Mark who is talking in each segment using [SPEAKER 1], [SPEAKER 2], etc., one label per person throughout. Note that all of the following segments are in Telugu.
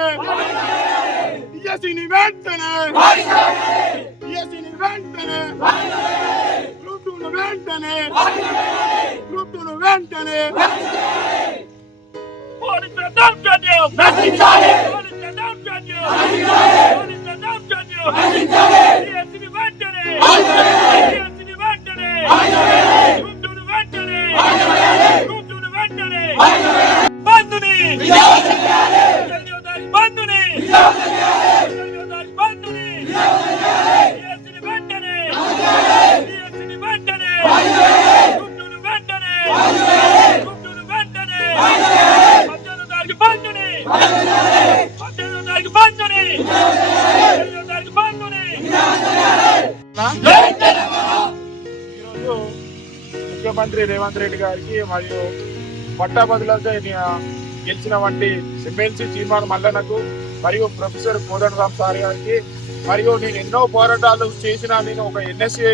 [SPEAKER 1] వెంటనే డిఎస్సిని వెంటనే డిఎస్సిని వెంటనే గ్రూప్ టూను వెంటనే గ్రూప్ టూను వెంటనే
[SPEAKER 2] పోలీసుల దౌర్జన్యం
[SPEAKER 1] నశించాలి!
[SPEAKER 2] పోలీసుల దౌర్జన్యం
[SPEAKER 1] నశించాలి!
[SPEAKER 2] పోలీసుల దౌర్జన్యం
[SPEAKER 1] నశించాలి!
[SPEAKER 2] డిఎస్సిని వెంటనే
[SPEAKER 1] నశించాలి! ఈరోజు ముఖ్యమంత్రి రేవంత్ రెడ్డి గారికి మరియు పట్టాభద్రులతో గెలిచిన వంటి ఎమ్మెల్సీ చీమాన్ మల్లనకు మరియు ప్రొఫెసర్ కోదండరామ్ సార్ గారికి మరియు నేను ఎన్నో పోరాటాలు చేసిన నేను ఒక ఎన్ఎస్ఏ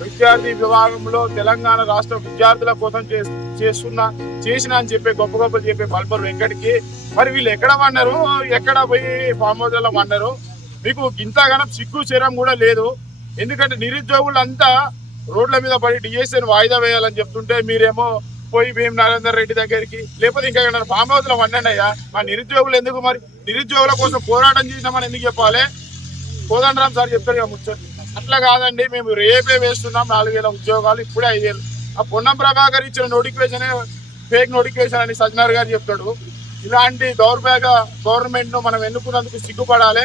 [SPEAKER 1] విద్యార్థి విభాగంలో తెలంగాణ రాష్ట్ర విద్యార్థుల కోసం చేస్- చేస్తున్న చేసిన అని చెప్పి గొప్ప గొప్ప చెప్పే బల్బర్ వెంకటికి. మరి వీళ్ళు ఎక్కడ పన్నారు ఎక్కడ పోయి ఫామ్ హౌస్ మీకు ఇంతగానం సిగ్గు చేయడం కూడా లేదు. ఎందుకంటే నిరుద్యోగులంతా రోడ్ల మీద పడి డిఎస్ఎన్ వాయిదా వేయాలని చెప్తుంటే మీరేమో పోయి భీమ్ నరేందర్ రెడ్డి దగ్గరికి లేకపోతే ఇంకా ఏమన్నా ఫామ్ హౌస్లో మా నిరుద్యోగులు ఎందుకు మరి? నిరుద్యోగుల కోసం పోరాటం చేసినామని ఎందుకు చెప్పాలి? కోదండరామ్ సార్ చెప్తారు కదా ముచ్చట్లు. అట్లా కాదండి మేము రేపే వేస్తున్నాం నాలుగు వేల ఉద్యోగాలు ఇప్పుడే ఐదు వేలు. ఆ పొన్నం ప్రభాకర్ ఇచ్చిన నోటిఫికేషన్ ఫేక్ నోటిఫికేషన్ అని సజ్జనార్ గారు చెప్తాడు. ఇలాంటి దౌర్భాగ్య గవర్నమెంట్ను మనం ఎన్నుకున్నందుకు సిగ్గుపడాలి.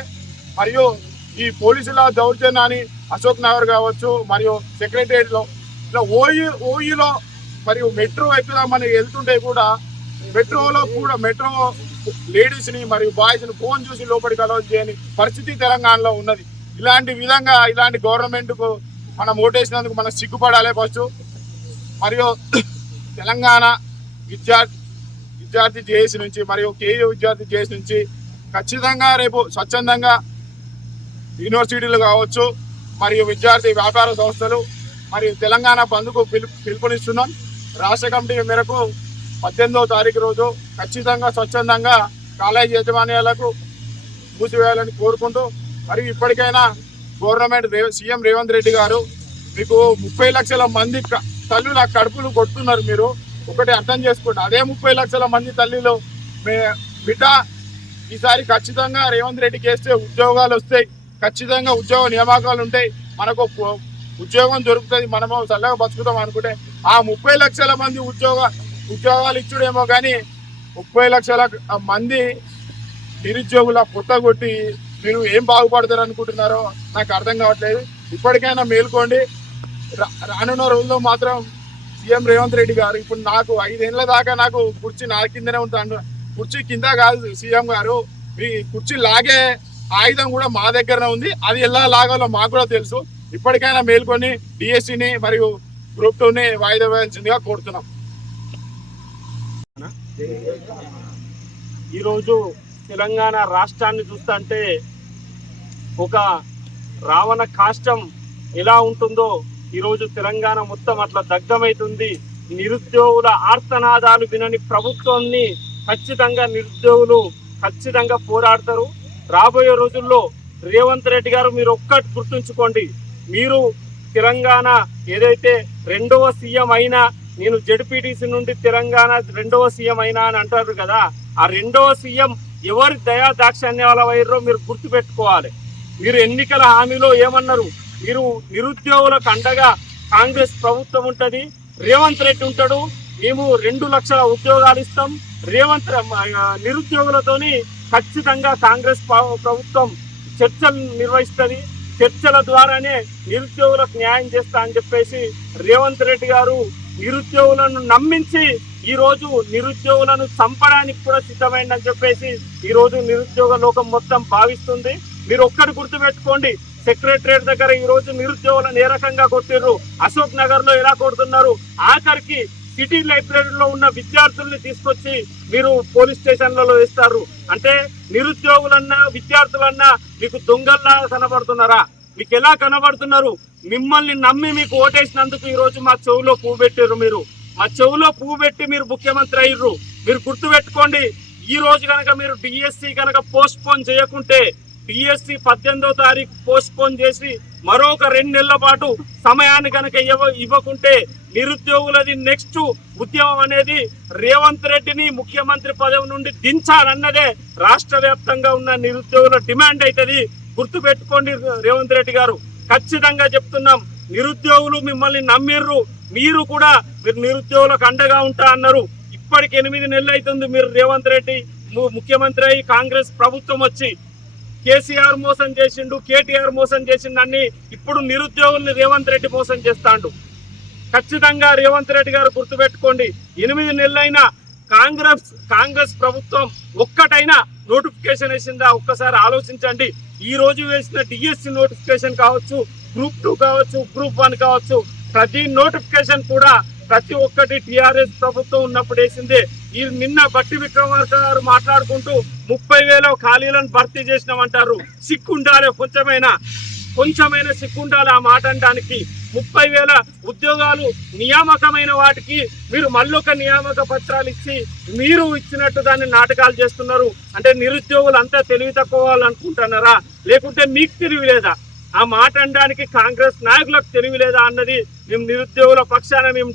[SPEAKER 1] మరియు ఈ పోలీసుల దౌర్జన్యాన్ని అశోక్ నగర్ కావచ్చు మరియు సెక్రటరియట్ ఇట్లా ఓయూ ఓయి ఓయిలో మరియు మెట్రో ఎక్కుదామని వెళ్తుంటే కూడా మెట్రోలో కూడా మెట్రో లేడీస్ని మరియు బాయ్స్ని ఫోన్ చూసి లోపలికి అలౌట్ చేయని పరిస్థితి తెలంగాణలో ఉన్నది. ఇలాంటి విధంగా ఇలాంటి గవర్నమెంట్కు మనం ఓటేసినందుకు మనం సిగ్గుపడాలి ఫస్ట్. మరియు తెలంగాణ విద్యార్థి విద్యార్థి జేఏసీ నుంచి మరియు కేయూ విద్యార్థి జేఏసీ నుంచి ఖచ్చితంగా రేపు స్వచ్ఛందంగా యూనివర్సిటీలు కావచ్చు మరియు విద్యార్థి వ్యాపార సంస్థలు మరియు తెలంగాణ బంద్కు పిలుపు పిలుపునిస్తున్నాం. రాష్ట్ర కమిటీ మేరకు పద్దెనిమిదవ తారీఖు రోజు ఖచ్చితంగా స్వచ్ఛందంగా కాలేజీ యాజమాన్యాలకు మూసివేయాలని కోరుకుంటూ మరియు ఇప్పటికైనా గవర్నమెంట్ సీఎం రేవంత్ రెడ్డి గారు మీకు ముప్పై లక్షల మంది క- తల్లుల కడుపులు కొడుతున్నారు మీరు. ఒకటి అర్థం చేసుకోండి. అదే ముప్పై లక్షల మంది తల్లిలో మే బిడ్డ ఈసారి ఖచ్చితంగా రేవంత్ రెడ్డికి వేస్తే ఉద్యోగాలు వస్తాయి. ఖచ్చితంగా ఉద్యోగ నియామకాలు ఉంటాయి. మనకు ఉద్యోగం దొరుకుతుంది. మనము చల్లగా బతుకుతాం అనుకుంటే ఆ ముప్పై లక్షల మంది ఉద్యోగ ఉద్యోగాలు ఇచ్చుడేమో కానీ ముప్పై లక్షల మంది నిరుద్యోగుల పుట్టగొట్టి మీరు ఏం బాగుపడతారు అనుకుంటున్నారో నాకు అర్థం కావట్లేదు. ఇప్పటికైనా మేల్కోండి. రా- రానున్న రోజుల్లో మాత్రం సీఎం రేవంత్ రెడ్డి గారు ఇప్పుడు నాకు ఐదేళ్ళ దాకా నాకు కుర్చీ నా కిందనే ఉంటాను కుర్చీ కింద కాదు సీఎం గారు. మీ కుర్చీ లాగే ఆయుధం కూడా మా దగ్గరనే ఉంది. అది ఎలా లాగాలో మాకు కూడా తెలుసు. ఇప్పటికైనా మేల్కొని డిఎస్సిని మరియు గ్రూప్ టూని వాయిదా వేయాల్సిందిగా కోరుతున్నాం.
[SPEAKER 2] ఈరోజు తెలంగాణ రాష్ట్రాన్ని చూస్తుంటే ఒక రావణ కాష్టం ఎలా ఉంటుందో ఈరోజు తెలంగాణ మొత్తం అట్లా దగ్ధమవుతుంది నిరుద్యోగుల ఆర్తనాదాలు వినని ప్రభుత్వాన్ని ఖచ్చితంగా నిరుద్యోగులు ఖచ్చితంగా పోరాడతారు. రాబోయే రోజుల్లో రేవంత్ రెడ్డి గారు మీరు ఒక్కటి గుర్తుంచుకోండి. మీరు తెలంగాణ ఏదైతే రెండవ సీఎం అయినా నేను జడ్పీటీసీ నుండి తెలంగాణ రెండవ సీఎం అయినా అని అంటారు కదా ఆ రెండవ సీఎం ఎవరి దయా దాక్షాన్యాల వైర్రో మీరు గుర్తుపెట్టుకోవాలి. మీరు ఎన్నికల హామీలో ఏమన్నారు? మీరు నిరుద్యోగులకు అండగా కాంగ్రెస్ ప్రభుత్వం ఉంటుంది రేవంత్ రెడ్డి ఉంటాడు మేము రెండు లక్షల ఉద్యోగాలు ఇస్తాం రేవంత్ నిరుద్యోగులతోని ఖచ్చితంగా కాంగ్రెస్ ప్రభుత్వం చర్చలు నిర్వహిస్తుంది. చర్చల ద్వారానే నిరుద్యోగులకు న్యాయం చేస్తా అని చెప్పేసి రేవంత్ రెడ్డి గారు నిరుద్యోగులను నమ్మించి ఈరోజు నిరుద్యోగులను చంపడానికి కూడా సిద్ధమైందని చెప్పేసి ఈరోజు నిరుద్యోగ లోకం మొత్తం భావిస్తుంది. మీరు ఒక్కటి గుర్తుపెట్టుకోండి సెక్రటరేట్ దగ్గర ఈ రోజు నిరుద్యోగులను ఏ రకంగా కొట్టిర్రు? అశోక్ నగర్లో ఎలా కొడుతున్నారు? ఆఖరికి సిటీ లైబ్రరీలో ఉన్న విద్యార్థుల్ని తీసుకొచ్చి మీరు పోలీస్ స్టేషన్లలో వేస్తారు. అంటే నిరుద్యోగులన్నా విద్యార్థులన్నా మీకు దొంగల్లా కనబడుతున్నారా? మీకు ఎలా కనబడుతున్నారు? మిమ్మల్ని నమ్మి మీకు ఓటేసినందుకు ఈరోజు మా చెవులో పువ్వు పెట్టారు మీరు. మా చెవులో పువ్వు పెట్టి మీరు ముఖ్యమంత్రి అయ్యారు మీరు గుర్తు పెట్టుకోండి ఈ రోజు కనుక మీరు డిఎస్సి కనుక పోస్ట్ పోన్ చేయకుంటే డిఎస్సి పద్దెనిమిదో తారీఖు పోస్ట్ పోన్ చేసి మరొక రెండు నెలల పాటు సమయాన్ని కనుక ఇవ్వ ఇవ్వకుంటే నిరుద్యోగులది నెక్స్ట్ ఉద్యమం అనేది రేవంత్ రెడ్డిని ముఖ్యమంత్రి పదవి నుండి దించాలన్నదే రాష్ట్ర వ్యాప్తంగా ఉన్న నిరుద్యోగుల డిమాండ్ అవుతుంది గుర్తు పెట్టుకోండి రేవంత్ రెడ్డి గారు ఖచ్చితంగా చెప్తున్నాం నిరుద్యోగులు మిమ్మల్ని నమ్మిర్రు మీరు కూడా మీరు నిరుద్యోగులకు అండగా ఉంటా అన్నారు. ఇప్పటికి ఎనిమిది నెలలు అవుతుంది మీరు రేవంత్ రెడ్డి ము- ముఖ్యమంత్రి అయి కాంగ్రెస్ ప్రభుత్వం వచ్చి. కేసీఆర్ మోసం చేసిండు కేటీఆర్ మోసం చేసిండు అన్ని ఇప్పుడు నిరుద్యోగుల్ని రేవంత్ రెడ్డి మోసం చేస్తాండు. ఖచ్చితంగా రేవంత్ రెడ్డి గారు గుర్తుపెట్టుకోండి. ఎనిమిది నెలలైనా కాంగ్రెస్ కాంగ్రెస్ ప్రభుత్వం ఒక్కటైనా నోటిఫికేషన్ వేసిందా? ఒక్కసారి ఆలోచించండి. ఈ రోజు వేసిన డిఎస్సి నోటిఫికేషన్ కావచ్చు గ్రూప్ టూ కావచ్చు గ్రూప్ వన్ కావచ్చు ప్రతి నోటిఫికేషన్ కూడా ప్రతి ఒక్కటి టిఆర్ఎస్ ప్రభుత్వం ఉన్నప్పుడు వేసిందే. ఈ నిన్న బట్టి విక్రమార్క గారు మాట్లాడుకుంటూ ముప్పై వేల ఖాళీలను భర్తీ చేసినామంటారు. సిగ్గుండాలి కొంచెమైనా. కొంచెమైనా సిక్కుండాలి ఆ మాట అనడానికి. ముప్పై వేల ఉద్యోగాలు నియామకమైన వాటికి మీరు మళ్ళొక నియామక పత్రాలు ఇచ్చి మీరు ఇచ్చినట్టు దాన్ని నాటకాలు చేస్తున్నారు. అంటే నిరుద్యోగులు అంతా తెలివి తక్కువ అనుకుంటున్నారా? లేకుంటే మీకు తెలివి లేదా? ఆ మాట అనడానికి కాంగ్రెస్ నాయకులకు తెలివి లేదా అన్నది మేము నిరుద్యోగుల పక్షాన మేము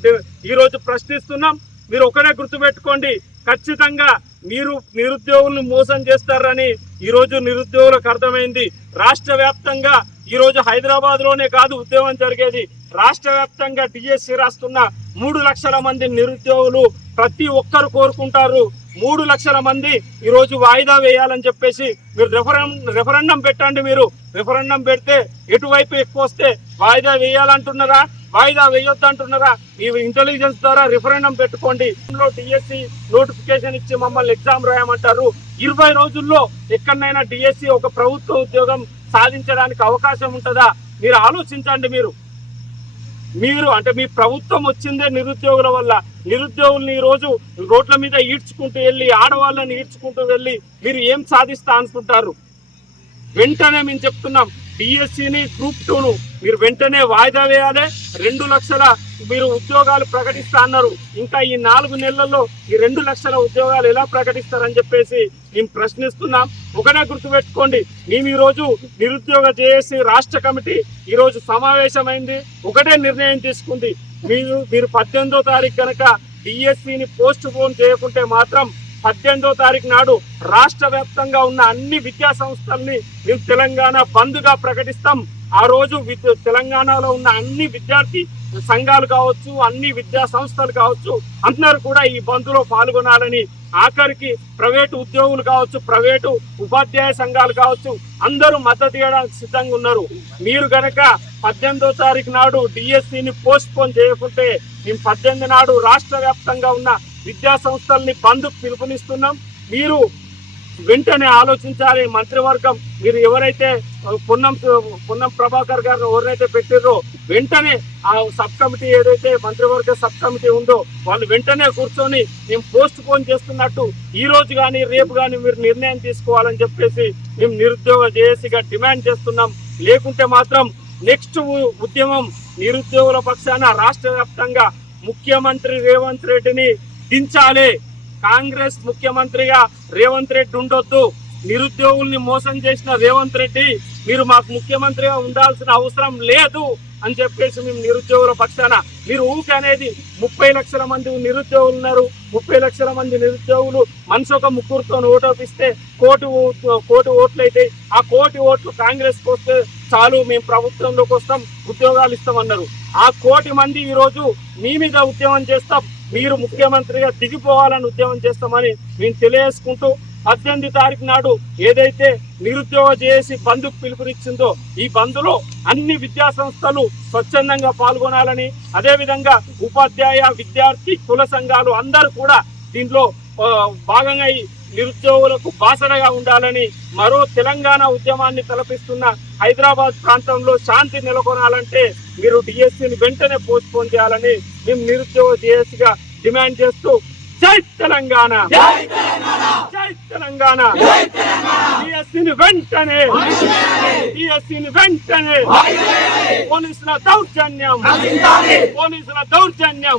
[SPEAKER 2] ఈరోజు ప్రశ్నిస్తున్నాం. మీరు ఒకటే గుర్తుపెట్టుకోండి. ఖచ్చితంగా మీరు నిరుద్యోగులను మోసం చేస్తారని ఈరోజు నిరుద్యోగులకు అర్థమైంది. రాష్ట్ర వ్యాప్తంగా ఈరోజు హైదరాబాద్లోనే కాదు ఉద్యమం జరిగేది. రాష్ట్ర వ్యాప్తంగా డిఎస్సి రాస్తున్న మూడు లక్షల మంది నిరుద్యోగులు ప్రతి ఒక్కరు కోరుకుంటారు. మూడు లక్షల మంది ఈరోజు వాయిదా వేయాలని చెప్పేసి మీరు రెఫరం రెఫరెండం పెట్టండి మీరు. రెఫరెండం పెడితే ఎటువైపు ఎక్కువ వస్తే వాయిదా వేయాలంటున్నారా? వాయిదా వేయొద్దు అంటున్నారా ఈ ఇంటెలిజెన్స్ ద్వారా రిఫరెండం పెట్టుకోండి. డిఎస్సి నోటిఫికేషన్ ఇచ్చి మమ్మల్ని ఎగ్జామ్ రాయమంటారు. ఇరవై రోజుల్లో ఎక్కడైనా డిఎస్సి ఒక ప్రభుత్వ ఉద్యోగం సాధించడానికి అవకాశం ఉంటుందా? మీరు ఆలోచించండి మీరు. మీరు అంటే మీ ప్రభుత్వం వచ్చిందే నిరుద్యోగుల వల్ల. నిరుద్యోగుల్ని ఈరోజు రోజు రోడ్ల మీద ఈడ్చుకుంటూ వెళ్ళి ఆడవాళ్ళని ఈడ్చుకుంటూ వెళ్ళి మీరు ఏం సాధిస్తా అనుకుంటారు? వెంటనే మేము చెప్తున్నాం. డిఎస్సిని గ్రూప్ టూను మీరు వెంటనే వాయిదా వేయాలి. రెండు లక్షల మీరు ఉద్యోగాలు ప్రకటిస్తా అన్నారు. ఇంకా ఈ నాలుగు నెలల్లో ఈ రెండు లక్షల ఉద్యోగాలు ఎలా ప్రకటిస్తారని చెప్పేసి మేము ప్రశ్నిస్తున్నాం. ఒకనే గుర్తుపెట్టుకోండి మేము ఈరోజు నిరుద్యోగ జేఏసి రాష్ట్ర కమిటీ ఈరోజు సమావేశమైంది. ఒకటే నిర్ణయం తీసుకుంది. మీరు మీరు పద్దెనిమిదో తారీఖు కనుక డిఎస్సిని పోస్ట్ పోన్ చేయకుంటే మాత్రం పద్దెనిమిదో తారీఖు నాడు రాష్ట్ర వ్యాప్తంగా ఉన్న అన్ని విద్యా సంస్థల్ని మేము తెలంగాణ బంద్గా ప్రకటిస్తాం. ఆ రోజు విద్య తెలంగాణలో ఉన్న అన్ని విద్యార్థి సంఘాలు కావచ్చు అన్ని విద్యా సంస్థలు కావచ్చు అందరూ కూడా ఈ బంద్లో పాల్గొనాలని ఆఖరికి ప్రైవేటు ఉద్యోగులు కావచ్చు ప్రైవేటు ఉపాధ్యాయ సంఘాలు కావచ్చు అందరూ మద్దతు ఇవ్వడానికి సిద్ధంగా ఉన్నారు. మీరు గనక పద్దెనిమిదో తారీఖు నాడు డిఎస్సిని పోస్ట్ పోన్ చేయకుంటే మేము పద్దెనిమిది నాడు రాష్ట్ర వ్యాప్తంగా ఉన్న విద్యా సంస్థల్ని బంద్ పిలుపునిస్తున్నాం. మీరు వెంటనే ఆలోచించాలి మంత్రివర్గం మీరు ఎవరైతే పొన్నం పొన్నం ప్రభాకర్ గారు ఎవరైతే పెట్టిర్రో వెంటనే ఆ సబ్ కమిటీ ఏదైతే మంత్రివర్గ సబ్ కమిటీ ఉందో వాళ్ళు వెంటనే కూర్చొని మేము పోస్ట్ పోన్ చేస్తున్నట్టు ఈ రోజు కానీ రేపు కానీ మీరు నిర్ణయం తీసుకోవాలని చెప్పేసి మేము నిరుద్యోగ జేఏసీగా డిమాండ్ చేస్తున్నాం. లేకుంటే మాత్రం నెక్స్ట్ ఉద్యమం నిరుద్యోగుల పక్షాన రాష్ట్ర వ్యాప్తంగా ముఖ్యమంత్రి రేవంత్ రెడ్డిని దించాలి కాంగ్రెస్ ముఖ్యమంత్రిగా రేవంత్ రెడ్డి ఉండొద్దు. నిరుద్యోగుల్ని మోసం చేసిన రేవంత్ రెడ్డి మీరు మాకు ముఖ్యమంత్రిగా ఉండాల్సిన అవసరం లేదు అని చెప్పేసి మేము నిరుద్యోగుల పక్షాన. మీరు ఊకే అనేది ముప్పై లక్షల మంది నిరుద్యోగులు ఉన్నారు. ముప్పై లక్షల మంది నిరుద్యోగులు మనసు ఒక ముగ్గురుతో ఓటోపిస్తే కోటి ఓ- కోటి ఓట్లు అయితే ఆ కోటి ఓట్లు కాంగ్రెస్కి వస్తే చాలు మేము ప్రభుత్వంలోకి వస్తాం ఉద్యోగాలు ఇస్తామన్నారు. ఆ కోటి మంది ఈరోజు మీ మీద ఉద్యమం చేస్తాం. మీరు ముఖ్యమంత్రిగా దిగిపోవాలని ఉద్యమం చేస్తామని మేము తెలియజేసుకుంటూ పద్దెనిమిది తారీఖు నాడు ఏదైతే నిరుద్యోగ చేసి బంధుకు పిలుపునిచ్చిందో ఈ బంధులో అన్ని విద్యా సంస్థలు స్వచ్ఛందంగా పాల్గొనాలని అదేవిధంగా ఉపాధ్యాయ విద్యార్థి కుల సంఘాలు అందరూ కూడా దీంట్లో భాగంగా నిరుద్యోగులకు బాసడగా ఉండాలని మరో తెలంగాణ ఉద్యమాన్ని తలపిస్తున్న హైదరాబాద్ ప్రాంతంలో శాంతి నెలకొనాలంటే మీరు డిఎస్సిని వెంటనే పోస్ట్ పోన్ చేయాలని మేము నిరుద్యోగ డిఎస్సిగా డిమాండ్ చేస్తూ జై తెలంగాణ. జై తెలంగాణ. డిఎస్సిని వెంటనే. డిఎస్సిని వెంటనే. పోలీసుల దౌర్జన్యం. పోలీసుల దౌర్జన్యం.